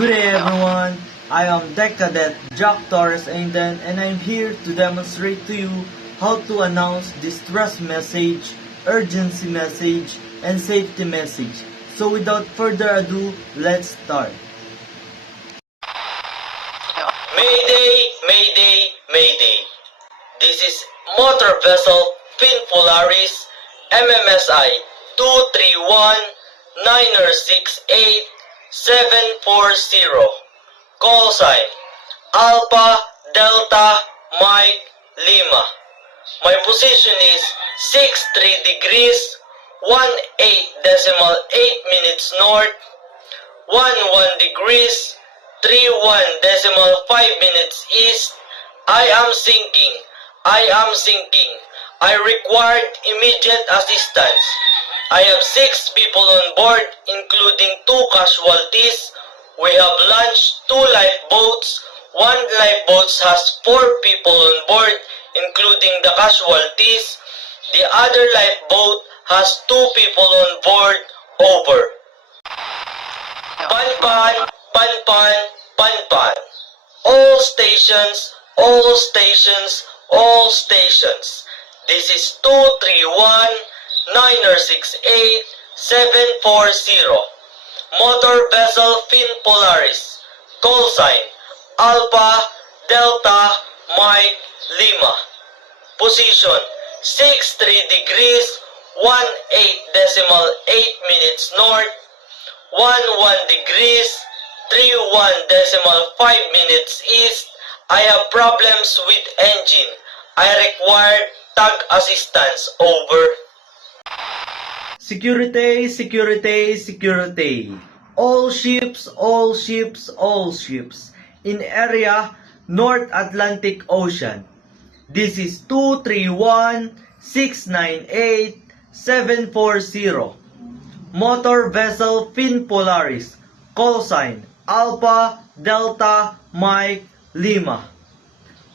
Good day everyone, I am Deck Cadet Jack Torres Ainden and I'm here to demonstrate to you how to announce distress message, urgency message, and safety message. So without further ado, let's start. Mayday, Mayday, Mayday. This is motor vessel Fin Polaris MMSI 231-968-740. Call sign Alpha Delta Mike Lima. My position is 63 degrees 18.8 north, 11 degrees 31.5 east. I am sinking. I required immediate assistance. I have 6 people on board, including 2 casualties. We have launched 2 lifeboats. 1 lifeboat has 4 people on board, including the casualties. The other lifeboat has 2 people on board. Over. Panpan, Panpan, Panpan. All stations, all stations, all stations. This is 231-968-740. Motor vessel Fin Polaris. Call sign Alpha Delta Mike Lima. Position 63 degrees 18.8 north, 11 degrees 31.5 east. I have problems with engine. I require tug assistance. Over. Security, security, security. All ships, all ships, all ships. In area North Atlantic Ocean. This is 231-698-740. Motor vessel Fin Polaris. Call sign Alpha Delta Mike Lima.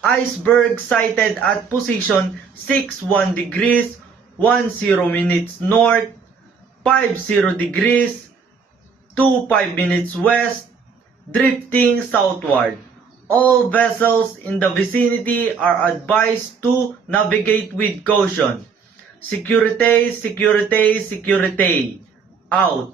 Iceberg sighted at position 61 degrees 10 minutes north, 50 degrees 25 minutes west, drifting southward. All vessels in the vicinity are advised to navigate with caution. Security, security, security. Out.